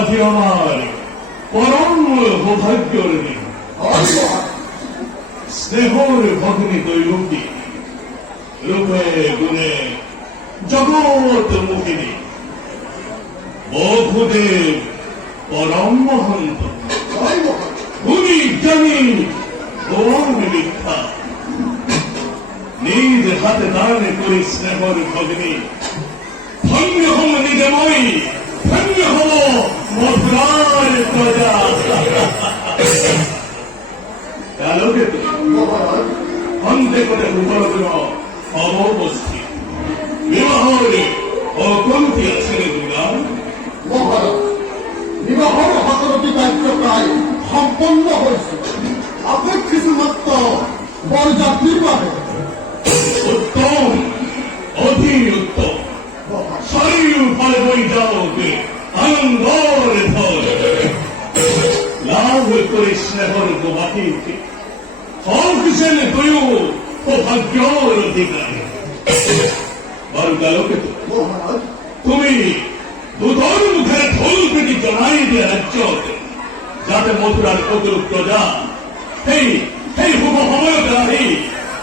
আজ আমার পরম সৌভাগ্যর দিন। স্নেহর ভগ্নী দৈবকী রূপে গুণে জগৎ মুখিনী বধূদেব পরম মহন্ত গুণী জ্ঞানী ভুবন মিথ্যা নিজ হাতে দান করে স্নেহর ভগ্নী ধন্য হম নিজময়ী ধন্য হব মধুরার প্রজা। কালোকে অন্তে করে উপলগ্ন অবস্থিত বিবাহরে অকন্তি আছেন দুলাল। মহারাজ, বিবাহর হতরতি দায়িত্ব প্রায় সম্পন্ন হয়েছে। অপেক্ষিত মাত্র বরযাত্রীর বাহে। উত্তম, অতি উত্তম। শরীর ফল বই যাওকে আনন্দর ধর লাভ করে স্নেহর গোবাটিকে হকেন দৈব ও ভাগ্যর অধিকারী। বারুকালোকে মহারাজ, তুমি দুধর মুখের ঢোল পেটি জনাই দিয়ে রাজ্য যাতে মথুরার কদর প্রজা সেই সেই হুবহময় রাহি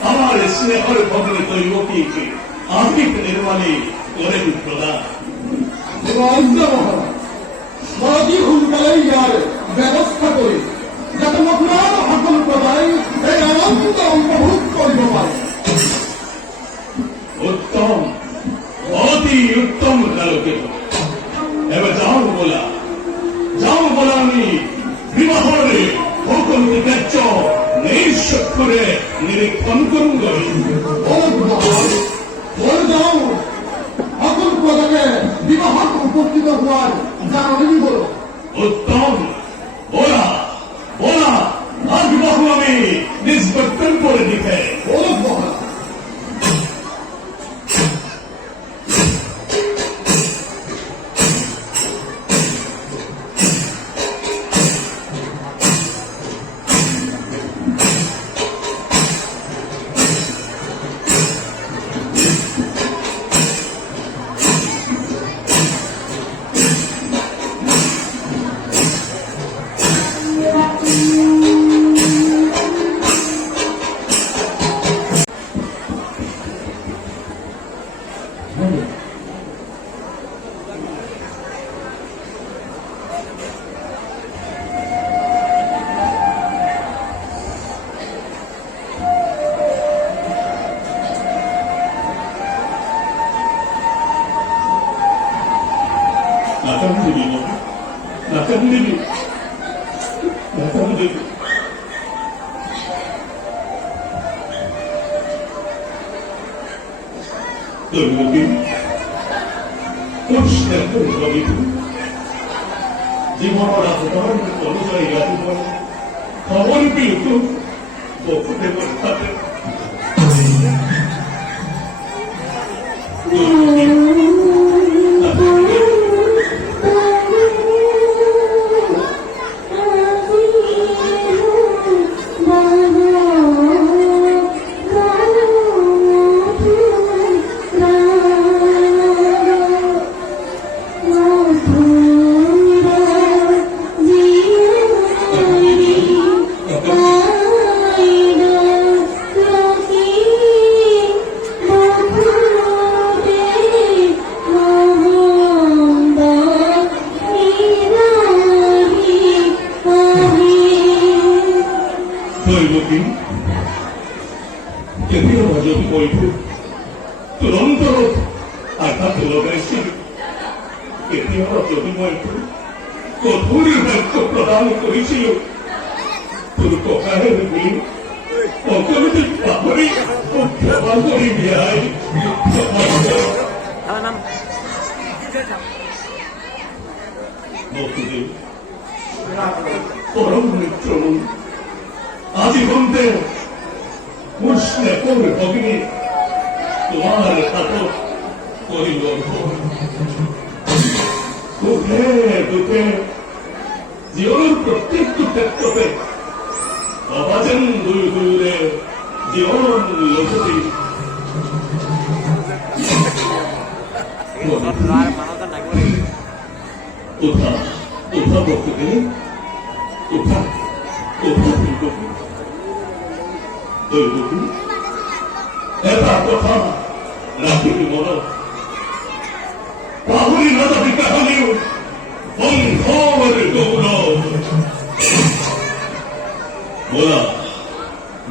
আমার স্নেহর ভগ্নী দৈবকীকে আর্থিক নির্মাণে করে প্রদান। মহারাজ, সরাজি হুঙ্কালে ইয়ার ব্যবস্থা করে যাতে মথুরার সকল প্রজায় এই আনন্দ উপভোগ করিব পারে। উত্তম, অতি উত্তম কালোকে। এবার যাও বলা আমি বিবাহরে ও জীবনের আপনার অনুযায়ী খবর পেয়ে তো বকুটে থাকে যদিও যদি বৈঠু তুরন্ত আঘাত লগাইছিল কেতিয়াবা যদি বৈঠু কঠোর বাক্য প্রদান করেছিল তোর ককায়ের গুলি অকমিতি পাহরি ক্ষমা করি দিয়াই পরম মিত্র আজীবন্তে মুসলে করে ভগিনী তোমার হাত করিল দুঃখে দুঃখে জীবনের প্রত্যেকটি ক্ষেত্রতে বাবাজেন দুই দুইরে জীবন লোকটি উঠা উঠা বকুতে উঠা উঠা দৈবকী এটা কথা রাখিবি মন পাহুরি নদী কাহানিও বংশর গৌরব বলা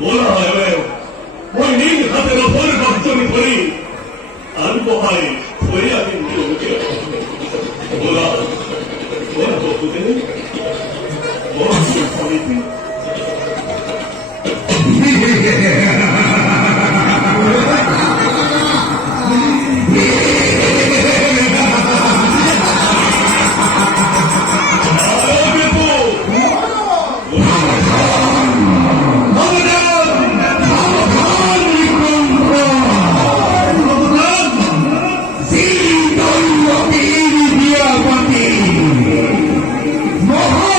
বলা এবে ওই নিজ হাতের ওপর গর্জনি ধরি আনবহাই ধরে আমি বলা বলা বকুতে বলা সমিতি মহা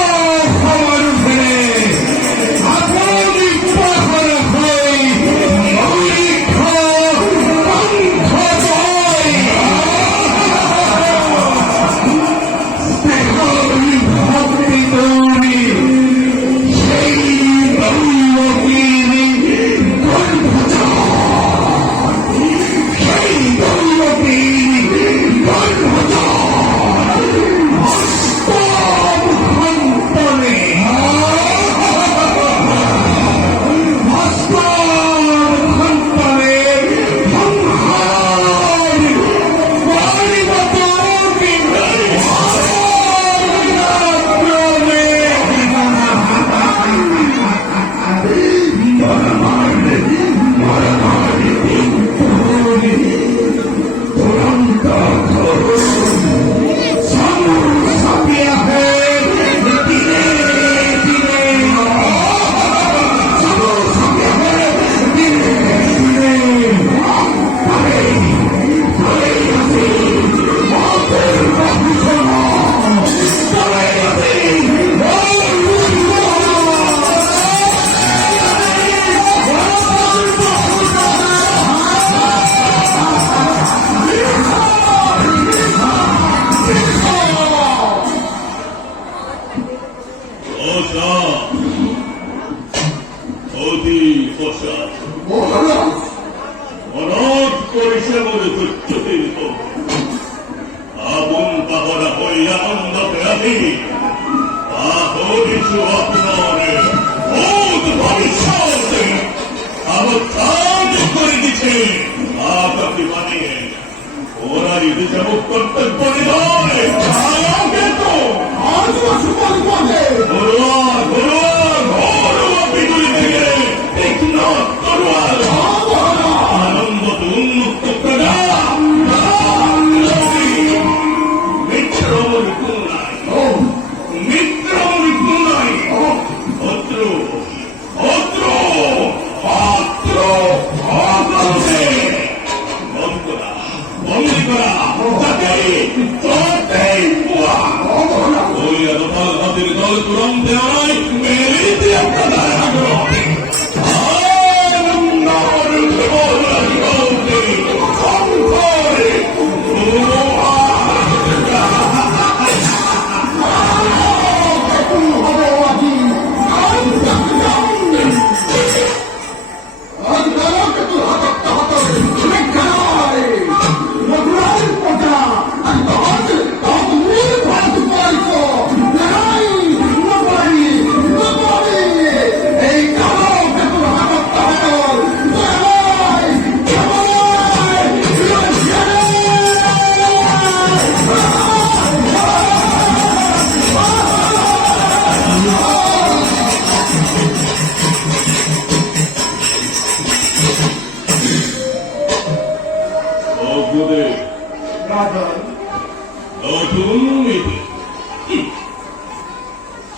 ভদ্র পাত্র অগ্রসে বন্ধ করা তাকে চটেই পোয়া ওই দফাল হাতের দল তুরন্ত আয় মেরিতে আপনার আগ্রহ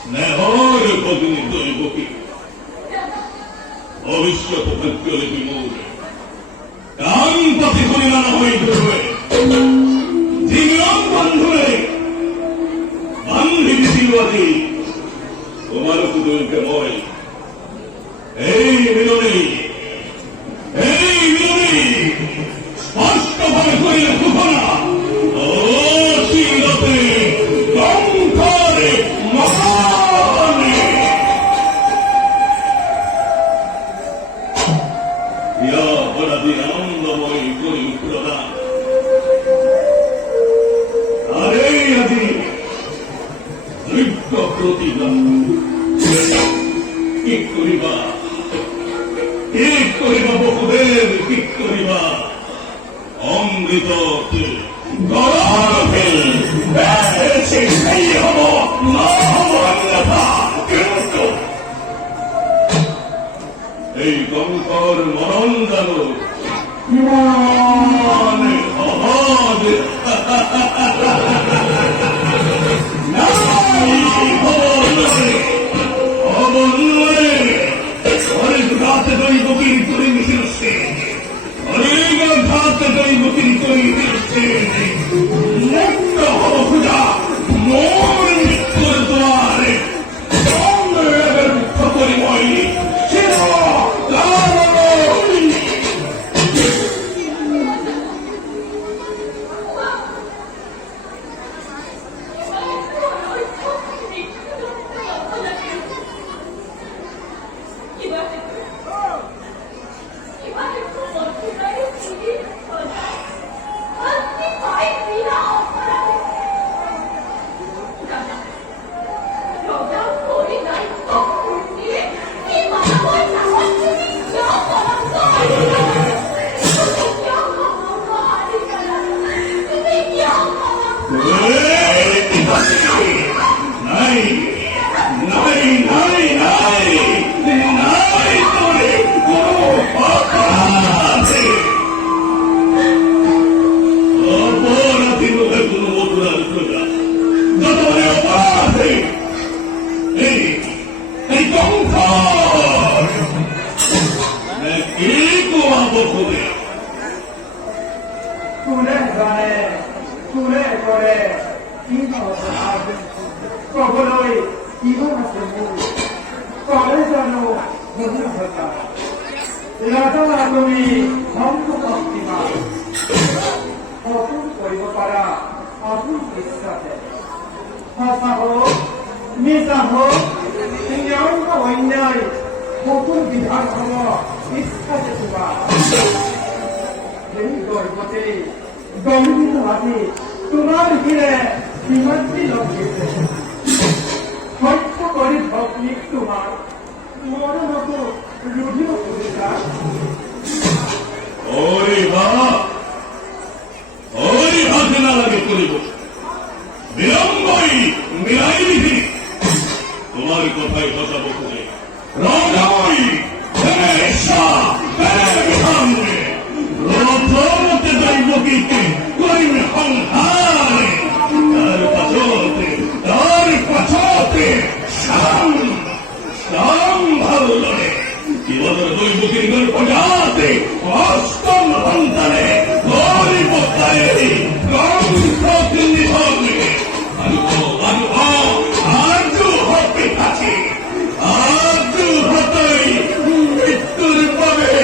স্নেহর ভগ্নী দৈবকী ভবিষ্যৎ ভাগ্যলিপি মূল কান পথে করিলা না হয়ে ধরবে জীবন বন্ধুরে বান্ধবী দিলবাদী তোমার কুদুরকে ভয় এই মিলনে স্পষ্টভাবে করিলে ঘোষণা আনন্দময় করি প্রদান আরে আজি দৃঢ় প্রতিভা কি করিবা বহুদেব কি করিবা অমৃত গরমে সেই হব না হব অন্যথা কিন্তু এই গঙ্কর মরণ জানো মানে সহজ অনেক ঘাতে দৈবকীর করে মিশে অনেক ঘাতে দৈবকীর করে মিশে মুক্ত হব খুঁজা মোর মৃত্যুর দ্বারে মুক্ত করি ময়নি কখনোই জীবন আছে করে জানো মনে হতা রাজা তুমি সম্পত্তিমান অতুল কৰিব পাৰা অতুল বিশ্বাসে সঁচা হোক মিছা হোক নিয়ম অন্যায় সকল বিধান হব ইচ্ছাতে তোমাৰ সেই গৰ্ভতে গম্ভীৰ হাতে তোমাৰ ঘিৰে বিমানটি লগাইছে সত্য কৰি ভগ্নীক তোমাৰ মৰণতো ৰুধিব খুজিছা ওরে হাতে না লাগে করিব বিলম্বই মিলাই দিবি তোমার কথায় কথা বলতে রঙাই রথমতে যাইব কি করিবে সংহারে তার পাছতে সাম ಇವರ ದುರ್ಬುದ್ಧಿಗಳು ಕೊಡಾದೆ ವಾಸ್ತವ ಅಂತಾನೆ ಗೋರಿ ಮುತ್ತಾಯಿ ಗೋರಿ ಹೋಗಿ ಅದು ಆಜು ಹೊಪ್ಪಿ ಹಾಕಿ ಆಜು ಹೊತ್ತೈ ಮೃತ್ಯುರು ಪವೆ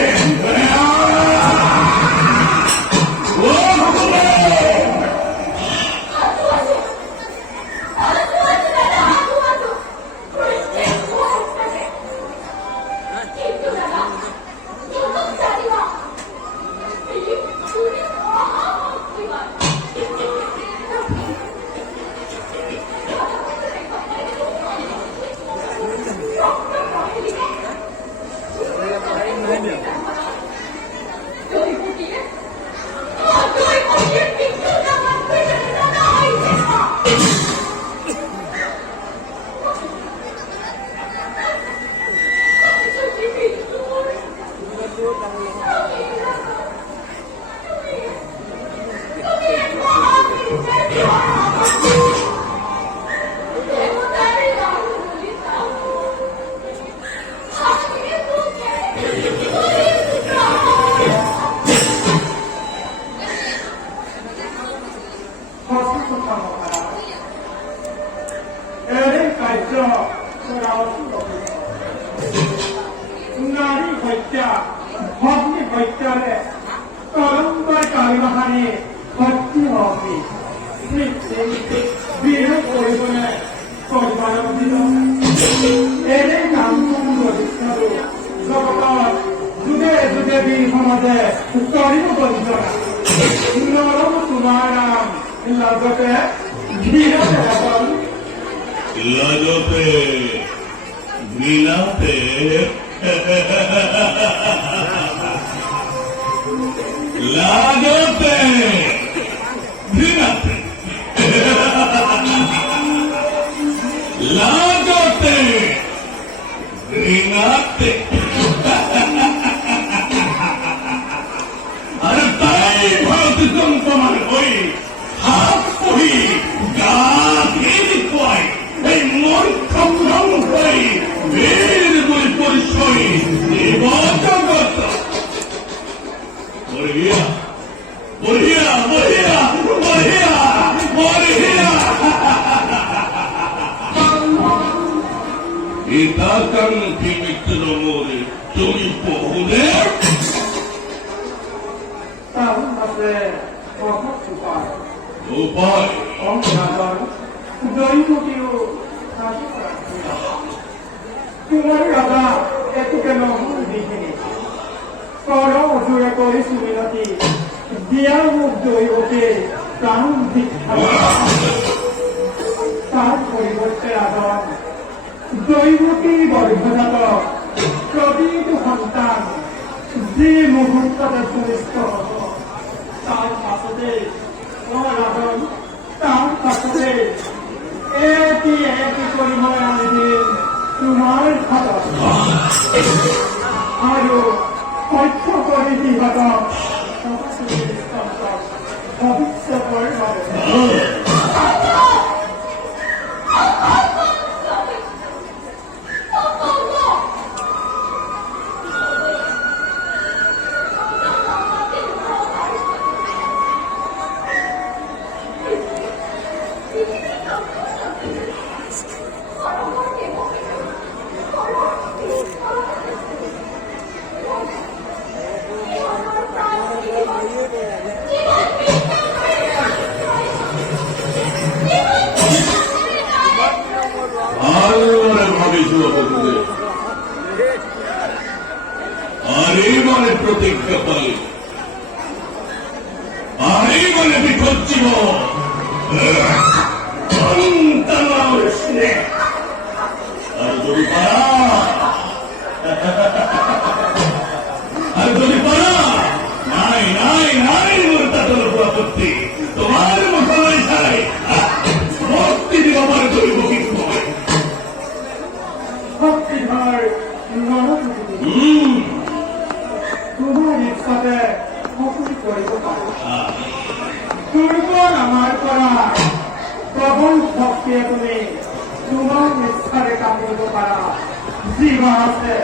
জীবন আছে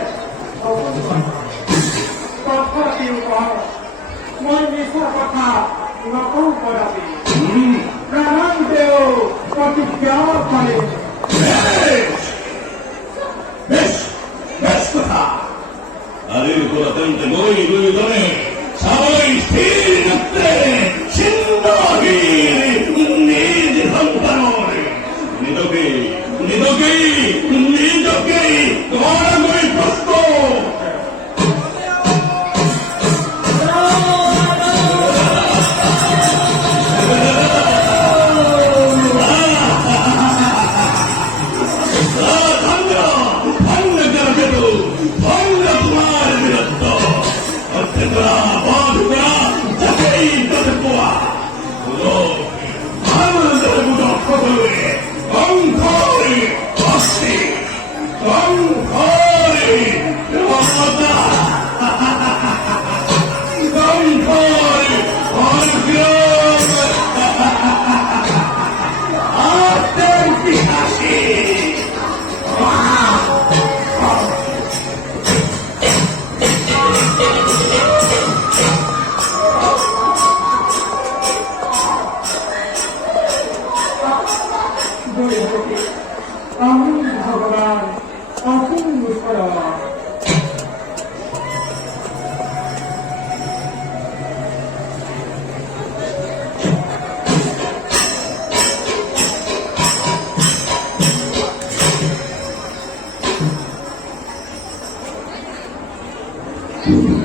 কথা দিও কর মই মিছা কথা নকওঁ পৰাবি প্ৰাণ দেও প্ৰতিজ্ঞা কৰে বেশ বেশ কথা আরে পুরাতনতে বই দুইজনে সবাই স্থির চিত্তে ছিন্নহীন নিজ সন্তানর নিজকে নিজকে নিজকে তোমার মই প্রস্তুত আমি ভগবান অসীম ঈশ্বর Thank you.